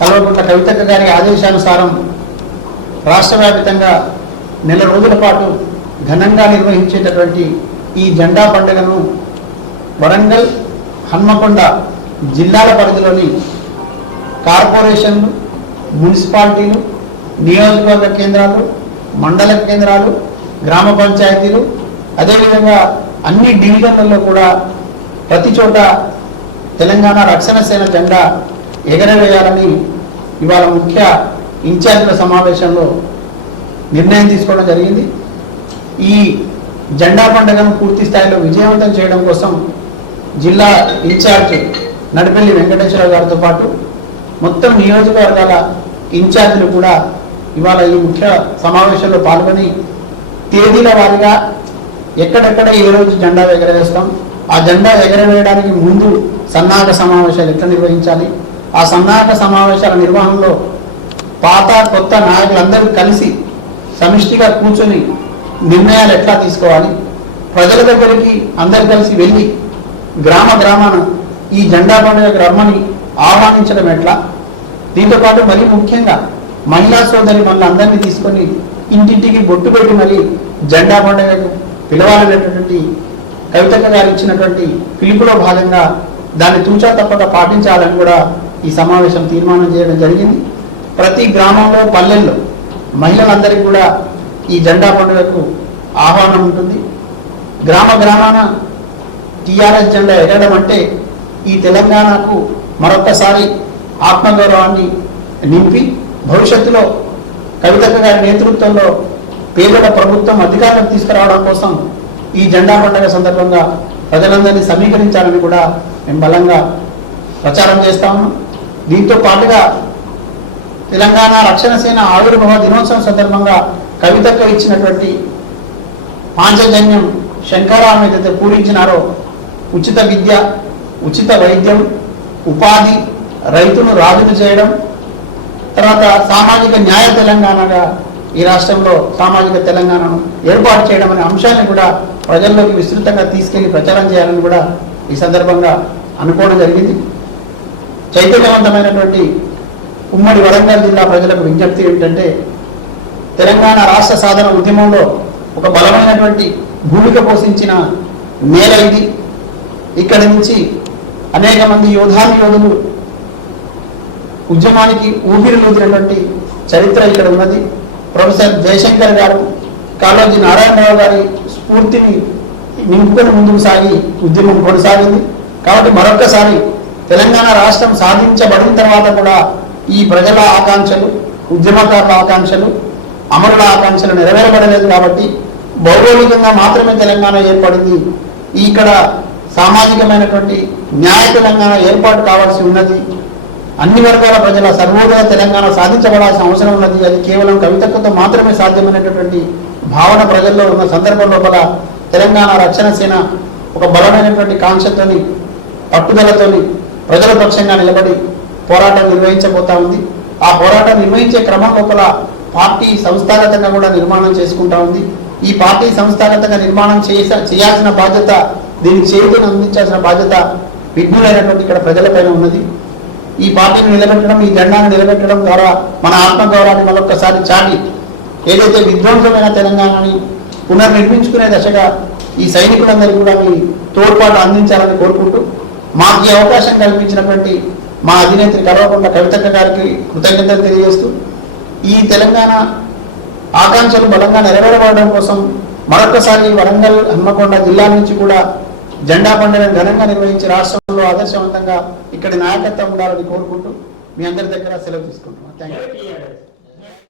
కల్వకుంట్ల కవితక్క గారి ఆదేశానుసారం రాష్ట్ర వ్యాప్తంగా నెల రోజుల పాటు ఘనంగా నిర్వహించేటటువంటి ఈ జెండా పండుగను వరంగల్, హన్మకొండ జిల్లాల పరిధిలోని కార్పొరేషన్లు, మున్సిపాలిటీలు, నియోజకవర్గ కేంద్రాలు, మండల కేంద్రాలు, గ్రామ పంచాయతీలు, అదేవిధంగా అన్ని డివిజన్లలో కూడా ప్రతి చోట తెలంగాణ రక్షణ సేన జెండా ఎగరవేయాలని ఇవాళ ముఖ్య ఇన్ఛార్జీల సమావేశంలో నిర్ణయం తీసుకోవడం జరిగింది. ఈ జెండా పండుగను పూర్తి స్థాయిలో విజయవంతం చేయడం కోసం జిల్లా ఇన్ఛార్జ్ నడిపెల్లి వెంకటేశ్వర గారితో పాటు మొత్తం నియోజకవర్గాల ఇన్ఛార్జీలు కూడా ఇవాళ ఈ ముఖ్య సమావేశంలో పాల్గొని తేదీల వారీగా ఎక్కడెక్కడ ఏ రోజు జెండా ఎగరవేస్తాం, ఆ జెండా ఎగరవేయడానికి ముందు సన్నాహక సమావేశాలు ఎట్లా నిర్వహించాలి, ఆ సన్నాహక సమావేశాల నిర్వహణలో పాత కొత్త నాయకులందరూ కలిసి సమిష్టిగా కూర్చొని నిర్ణయాలు ఎట్లా తీసుకోవాలి, ప్రజల దగ్గరికి అందరు కలిసి వెళ్ళి గ్రామ గ్రామాన ఈ జెండా పండుగకు రమ్మని ఆహ్వానించడం ఎట్లా, దీంతో పాటు మరీ ముఖ్యంగా మహిళా సోదరి అందరినీ తీసుకొని ఇంటింటికి బొట్టు పెట్టి మరి జెండా పండుగకు పిలవాలనేటటువంటి కవితక్క గారు ఇచ్చినటువంటి పిలుపులో భాగంగా దాన్ని తూచా తప్పక పాటించాలని కూడా ఈ సమావేశం తీర్మానం చేయడం జరిగింది. ప్రతి గ్రామంలో, పల్లెల్లో మహిళలందరికీ కూడా ఈ జెండా పండుగకు ఆహ్వానం ఉంటుంది. గ్రామ గ్రామాన టీఆర్ఎస్ జెండా ఎగరడం అంటే ఈ తెలంగాణకు మరొక్కసారి ఆత్మగౌరవాన్ని నింపి భవిష్యత్తులో కవితక్క గారి నేతృత్వంలో పేదల ప్రభుత్వం అధికారులకు తీసుకురావడం కోసం ఈ జెండా పండుగ సందర్భంగా ప్రజలందరినీ సమీకరించాలని కూడా మేము బలంగా ప్రచారం చేస్తా ఉన్నాం. దీంతో పాటుగా తెలంగాణ రక్షణ సేన ఆవిర్భావ దినోత్సవం సందర్భంగా కవితక్క ఇచ్చినటువంటి పాంచజన్యం శంకరాం ఏదైతే పూరించినారో ఉచిత విద్య, ఉచిత వైద్యం, ఉపాధి, రైతును రాజును చేయడం, తర్వాత సామాజిక న్యాయ తెలంగాణగా ఈ రాష్ట్రంలో సామాజిక తెలంగాణను ఏర్పాటు చేయడం అనే అంశాన్ని కూడా ప్రజల్లోకి విస్తృతంగా తీసుకెళ్లి ప్రచారం చేయాలని కూడా ఈ సందర్భంగా అనుకోవడం జరిగింది. చైతన్యవంతమైనటువంటి ఉమ్మడి వరంగల్ జిల్లా ప్రజలకు విజ్ఞప్తి ఏమిటంటే, తెలంగాణ రాష్ట్ర సాధన ఉద్యమంలో ఒక బలమైనటువంటి భూమిక పోషించిన నేల ఇది. ఇక్కడి నుంచి అనేక మంది యోధులు ఉద్యమానికి ఊపిరిలూదినటువంటి చరిత్ర ఇక్కడ ఉన్నది. ప్రొఫెసర్ జయశంకర్ గారు, కాళోజీ నారాయణరావు గారి స్ఫూర్తిని నింపుకొని ముందుకు సాగి ఉద్యమం కొనసాగింది. కాబట్టి మరొక్కసారి తెలంగాణ రాష్ట్రం సాధించబడిన తర్వాత కూడా ఈ ప్రజల ఆకాంక్షలు, ఉద్యమకారుల ఆకాంక్షలు, అమరుల ఆకాంక్షలు నెరవేరబడలేదు. కాబట్టి భౌగోళికంగా మాత్రమే తెలంగాణ ఏర్పడింది. ఇక్కడ సామాజికమైనటువంటి న్యాయ తెలంగాణ ఏర్పాటు కావాల్సి ఉన్నది. అన్ని వర్గాల ప్రజల సర్వోదయ తెలంగాణ సాధించబడాల్సిన అవసరం ఉన్నది. అది కేవలం కవితక్కతో మాత్రమే సాధ్యమైనటువంటి భావన ప్రజల్లో ఉన్న సందర్భం లోపల తెలంగాణ రక్షణ సేన ఒక బలమైనటువంటి కాంక్షతోని, పట్టుదలతోని ప్రజల పక్షంగా నిలబడి పోరాటం నిర్వహించబోతా ఉంది. ఆ పోరాటం నిర్వహించే క్రమం లోపల పార్టీ సంస్థాగతంగా కూడా నిర్మాణం చేసుకుంటా ఉంది. ఈ పార్టీ సంస్థాగతంగా నిర్మాణం చేయాల్సిన బాధ్యత, దీనికి చేతులను అందించాల్సిన బాధ్యత విఘ్నులైనటువంటి ఇక్కడ ప్రజలపైన ఉన్నది. ఈ పార్టీని నిలబెట్టడం, ఈ జెండాను నిలబెట్టడం ద్వారా మన ఆత్మగౌరవాన్ని మరొకసారి చాటి ఏదైతే విధ్వంసమైన తెలంగాణని పునర్నిర్మించుకునే దశగా ఈ సైనికులందరికీ కూడా మీ తోడ్పాటు అందించాలని కోరుకుంటూ, మాకు ఈ అవకాశం కల్పించినటువంటి మా అధినేత్రి కల్వకుంట్ల కవితక్క గారికి కృతజ్ఞతలు తెలియజేస్తూ, ఈ తెలంగాణ ఆకాంక్షలు బలంగా నెరవేరబడడం కోసం మరొకసారి వరంగల్, హన్మకొండ జిల్లా నుంచి కూడా జెండా పండుగను ఘనంగా నిర్వహించి రాష్ట్రంలో ఆదర్శవంతంగా ఇక్కడి నాయకత్వం ఉండాలని కోరుకుంటూ మీ అందరి దగ్గర సెలవు తీసుకుంటున్నాం. Thank you.